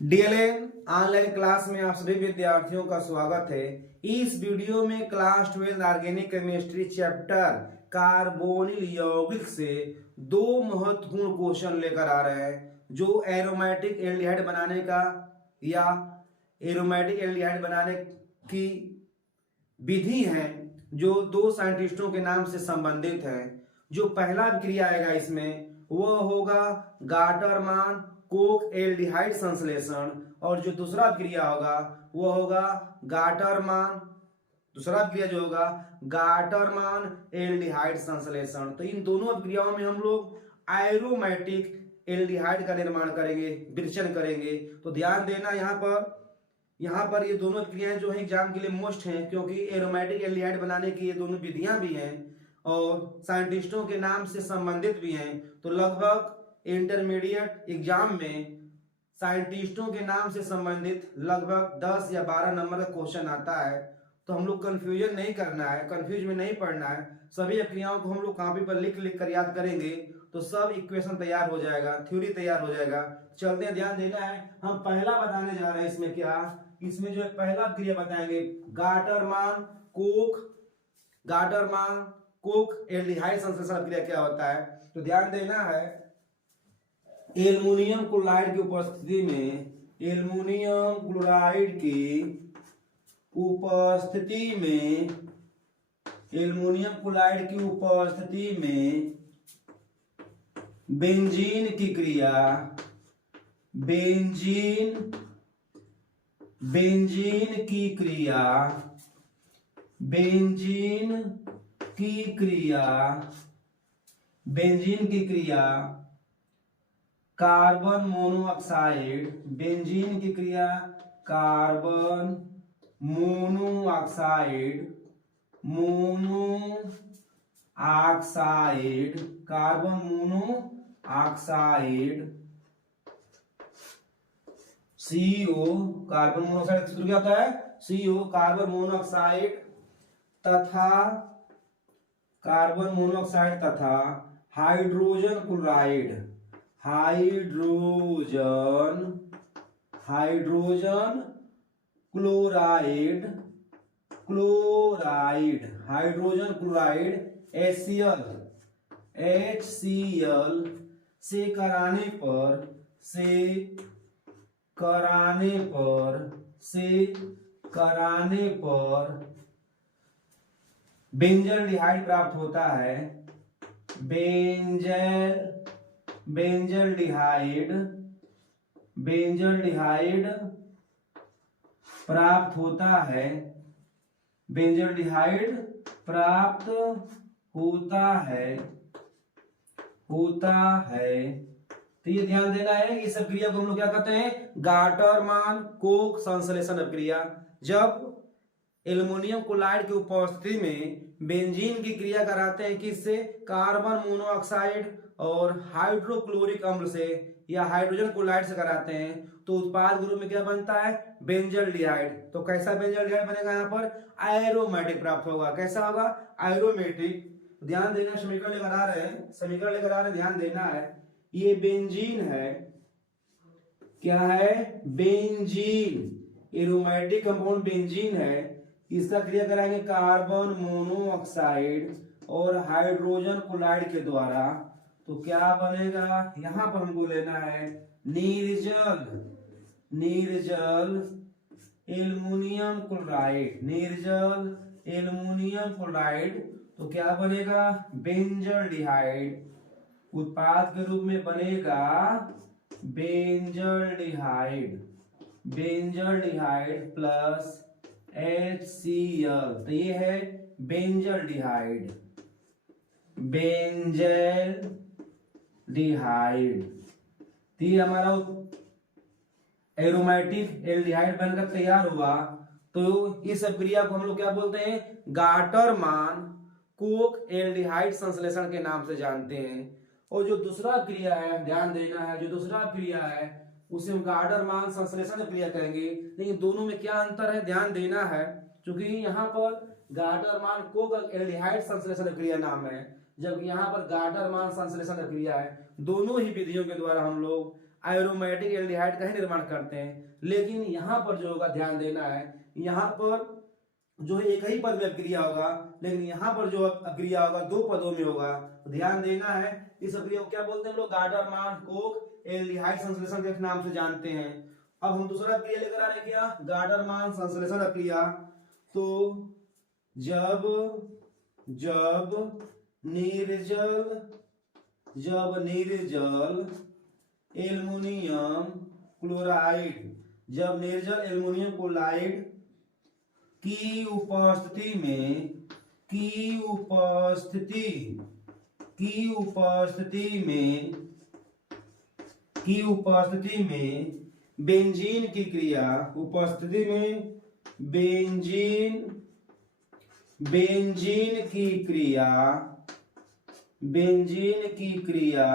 DLN online class में आप सभी विद्यार्थियों का स्वागत है। इस वीडियो में class 12 organic chemistry chapter carbonyl यौगिक से दो महत्वपूर्ण क्वेश्चन लेकर आ रहे हैं जो एरोमेटिक एल्डिहाइड बनाने का या एरोमेटिक एल्डिहाइड बनाने की विधि है जो दो साइंटिस्टों के नाम से संबंधित है। जो पहला क्रिया आएगा इसमें वह होगा गाटरमान कोक एल्डिहाइड संश्लेषण और जो दूसरा क्रिया होगा वह होगा गाटरमान दूसरा क्रिया जो होगा गाटरमान एल्डिहाइड संश्लेषण। तो इन दोनों क्रियाओं में हम लोग एरोमेटिक एल्डिहाइड का निर्माण करेंगे, विरचन करेंगे। तो ध्यान देना यहाँ पर ये दोनों क्रियाएं जो है एग्जाम के लिए मोस्ट हैं क्योंकि एरोमेटिक एल्डिहाइड बनाने की ये दोनों विधियां भी हैं और साइंटिस्टों के नाम से संबंधित भी हैं। तो लगभग इंटरमीडिएट एग्जाम में साइंटिस्टों के नाम से संबंधित लगभग 10 या 12 नंबर का क्वेश्चन आता है। तो हम लोग कंफ्यूजन नहीं करना है, कंफ्यूज में नहीं पढ़ना है। सभी क्रियाओं को हम लोग कॉपी पर लिख लिख कर याद करेंगे तो सब इक्वेशन तैयार हो जाएगा, थ्योरी तैयार हो जाएगा। चलते हैं, ध्यान देना है। हम पहला बताने जा रहे हैं इसमें क्या, इसमें जो है पहला क्रिया बताएंगे गाटरमान कोक एल्डिहाइड संश्लेषण क्रिया क्या होता है। तो ध्यान देना है, एल्युमिनियम क्लोराइड की उपस्थिति में एल्युमिनियम क्लोराइड की उपस्थिति में बेंजीन की क्रिया carbon monoxide CO carbon monoxide सूत्र क्या होता है, CO कार्बन मोनोऑक्साइड तथा हाइड्रोजन क्लोराइड HCl से कराने पर बेंजल्डिहाइड प्राप्त होता है। बेंजल्डिहाइड प्राप्त होता है। तो ये ध्यान देना है, इस प्रक्रिया को हम लोग क्या कहते हैं, गाटरमान कोक संश्लेषण प्रक्रिया। जब एल्युमिनियम क्लोराइड की उपस्थिति में बेंजीन की क्रिया कराते हैं किससे, कार्बन मोनोऑक्साइड और हाइड्रोक्लोरिक अम्ल से या हाइड्रोजन क्लोराइड से कराते हैं तो उत्पाद के रूप में क्या बनता है, बेंजल्डिहाइड। तो कैसा बेंजल्डिहाइड बनेगा, यहाँ पर एरोमेटिक प्राप्त होगा। कैसा होगा, एरोमेटिक। ध्यान देना, समीकरण लेकर आ रहे हैं, ध्यान देना है। ये बेंजीन है, क्या है, बेंजीन, एरोमेटिक कंपाउंड बेंजीन है। इसका क्रिया कराएंगे कार्बन मोनोऑक्साइड और हाइड्रोजन क्लोराइड के द्वारा। तो क्या बनेगा, यहां पर हमको लेना है निर्जल एल्युमिनियम क्लोराइड। तो क्या बनेगा, बेंजल्डिहाइड। उत्पाद के रूप में बनेगा बेंजल्डिहाइड प्लस HCl। तो ये है बेंजल्डिहाइड। तो ये हमारा एरोमेटिक एल्डिहाइड बनकर तैयार हुआ। तो इस प्रक्रिया को हम लोग क्या बोलते हैं, गाटरमान कोक एल्डिहाइड संश्लेषण के नाम से जानते हैं। और जो दूसरा क्रिया है, ध्यान देना है, जो दूसरा क्रिया है उसे हम गाटरमान संश्लेषण क्रिया कहेंगे। लेकिन दोनों में क्या अंतर है, ध्यान देना है, क्योंकि यहाँ पर गाटरमान कोक एल्डिहाइड संश्लेषण क्रिया नाम है, जबकि यहाँ पर गाटरमान संश्लेषण क्रिया है। दोनों ही विधियों के द्वारा हम लोग एरोमेटिक एल्डिहाइड का ही निर्माण करते हैं। लेकिन यहाँ पर जो होगा ध्यान देना है, यहाँ पर जो है एक ही पद में अभिक्रिया होगा, लेकिन यहाँ पर जो अभिक्रिया होगा दो पदों में होगा। तो ध्यान देना है, इस अभिक्रिया को क्या बोलते हैं लोग, गार्डरमान कोक एल्डिहाइड संश्लेषण के नाम से जानते हैं। अब हम दूसरा क्रिया लेकर आ रहे हैं, क्या, गार्डरमान संश्लेषण क्रिया। तो जब निर्जल एल्युमिनियम क्लोराइड की उपस्थिति में बेंजीन की क्रिया, बेंजीन की क्रिया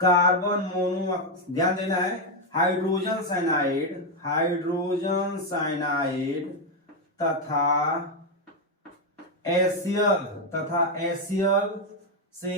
कार्बन मोनोऑक्साइड, ध्यान देना है, हाइड्रोजन साइनाइड तथा एसियल से,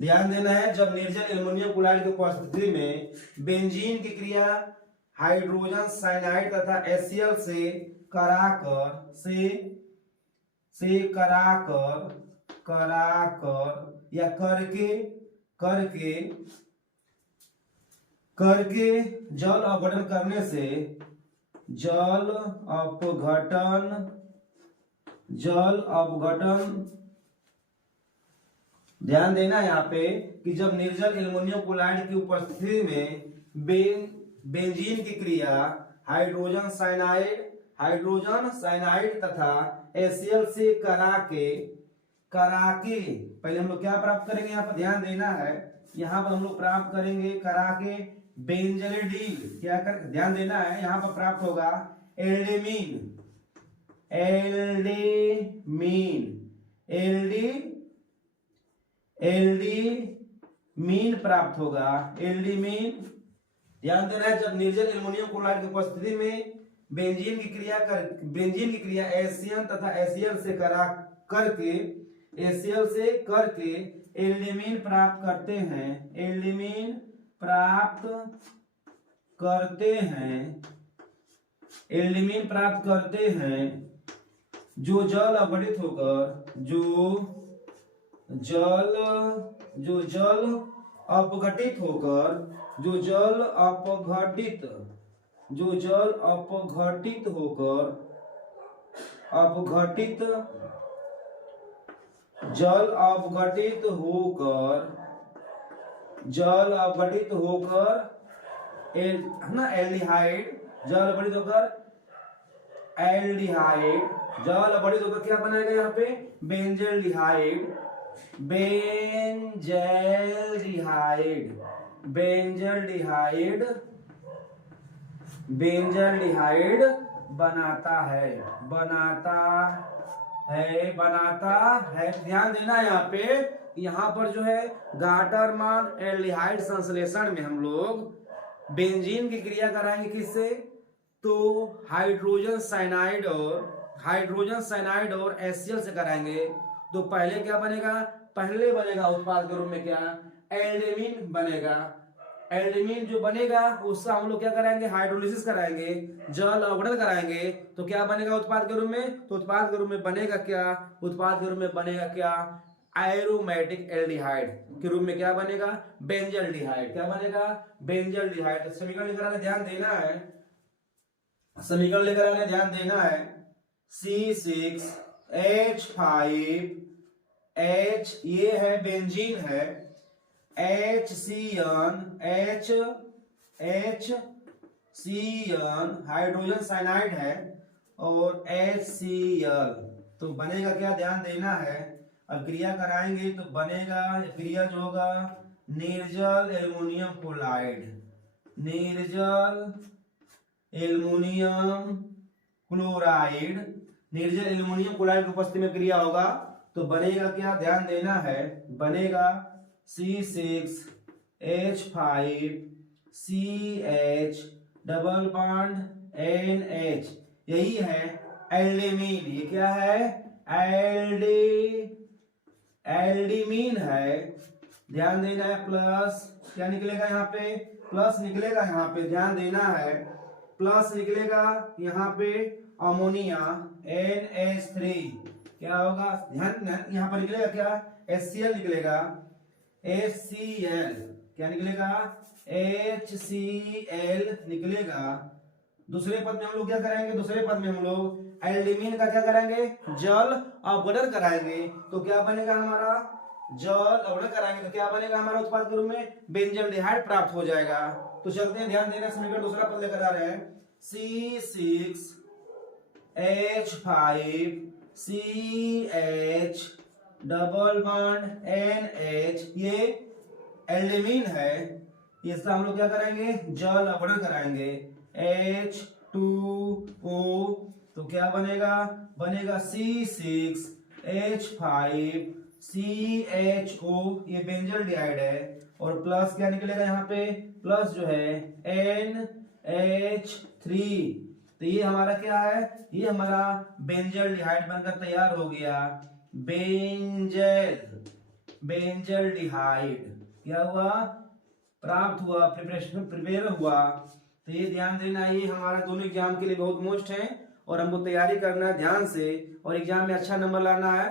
ध्यान देना है, जब निर्जल एल्युमिनियम क्लोराइड की उपस्थिति में बेंजीन की क्रिया हाइड्रोजन साइनाइड तथा एसियल से कराकर या करके जल अपघटन करने से, ध्यान देना यहाँ पे कि जब निर्जल एल्युमिनियम क्लोराइड की उपस्थिति में बेंजीन की क्रिया हाइड्रोजन साइनाइड तथा एसियल से करा के पहले हम लोग क्या प्राप्त करेंगे, यहाँ पर ध्यान देना है, यहाँ पर हम लोग प्राप्त करेंगे करा के बेंजलिडीन, क्या कर, ध्यान देना है, यहाँ पर प्राप्त होगा एल्डीमीन प्राप्त होगा, ध्यान देना है, जब निर्जल एल्युमिनियम क्लोराइड की उपस्थिति में बेंजीन की क्रिया एसियन तथा एसियल से करके एल्डीमीन प्राप्त करते हैं, जो जल अपघटित होकर क्या बनाएगा यहाँ पे, बेंजल्डिहाइड बनाता है। ध्यान देना यहाँ पे, यहाँ पर जो है गार्डरमान एल्डिहाइड संश्लेषण में हम लोग बेंजीन की क्रिया कराएंगे किससे, तो हाइड्रोजन साइनाइड और एसियल से कराएंगे। तो पहले क्या बनेगा, उत्पाद के रूप में क्या, एल्डेमीन बनेगा। एल्डेमीन जो बनेगा उसका हम लोग क्या कराएंगे, हाइड्रोलिसिस कराएंगे, जल अवघटन कराएंगे। तो क्या बनेगा उत्पाद के रूप में, तो उत्पाद के रूप में बनेगा क्या, एरोमेटिक एल्डिहाइड के रूप में क्या बनेगा, बेंजल्डिहाइड। क्या बनेगा, बेंजल्डिहाइड। समीकरण लेकर आने ध्यान देना है, C6H5H, ये है बेंजीन है, HCN हाइड्रोजन साइनाइड है, और HCl। तो बनेगा क्या, ध्यान देना है, अब क्रिया कराएंगे तो बनेगा क्रिया जो होगा निर्जल एल्युमिनियम क्लोराइड की उपस्थिति में क्रिया होगा। तो बनेगा क्या, ध्यान देना है, बनेगा C6H5CH डबल बॉन्ड NH, यही है एल्डेमीन। ये क्या है, एल्डेमीन है, ध्यान देना है, प्लस क्या निकलेगा यहाँ पे, प्लस निकलेगा यहाँ पे, ध्यान देना है, प्लस निकलेगा यहाँ पे अमोनिया NH3, क्या होगा ध्यान, यहाँ पर निकलेगा क्या, HCl निकलेगा, HCl क्या निकलेगा, HCl निकलेगा। दूसरे पद में हम लोग क्या कराएंगे, दूसरे पद में हम लोग एल्डिमीन का क्या कराएंगे, जल अवघटन कराएंगे, तो क्या बनेगा हमारा, जल अवघटन कराएंगे तो क्या बनेगा हमारा उत्पाद के रूप में बेंजल्डिहाइड प्राप्त हो जाएगा। तो चलते हैं, ध्यान देना, समीकरण दूसरा पद लेकर आ रहे हैं, C6H5CH डबल बॉन्ड NH, ये एल्डिमीन है, इसका हम लोग क्या करेंगे, जल अवघटन कराएंगे, H2O, तो क्या बनेगा, बनेगा C6H5CHO, ये बेंजल्डिहाइड है, और प्लस क्या निकलेगा यहाँ पे, प्लस जो है NH3, तो ये हमारा क्या है, ये हमारा बेंजल्डिहाइड बनकर तैयार हो गया, बेंजल्डिहाइड क्या हुआ, प्राप्त हुआ, प्रिपेयर हुआ। तो ये ध्यान देना, ये हमारा दोनों एग्जाम के लिए बहुत मोस्ट है और हमको तैयारी करना है ध्यान से और एग्जाम में अच्छा नंबर लाना है।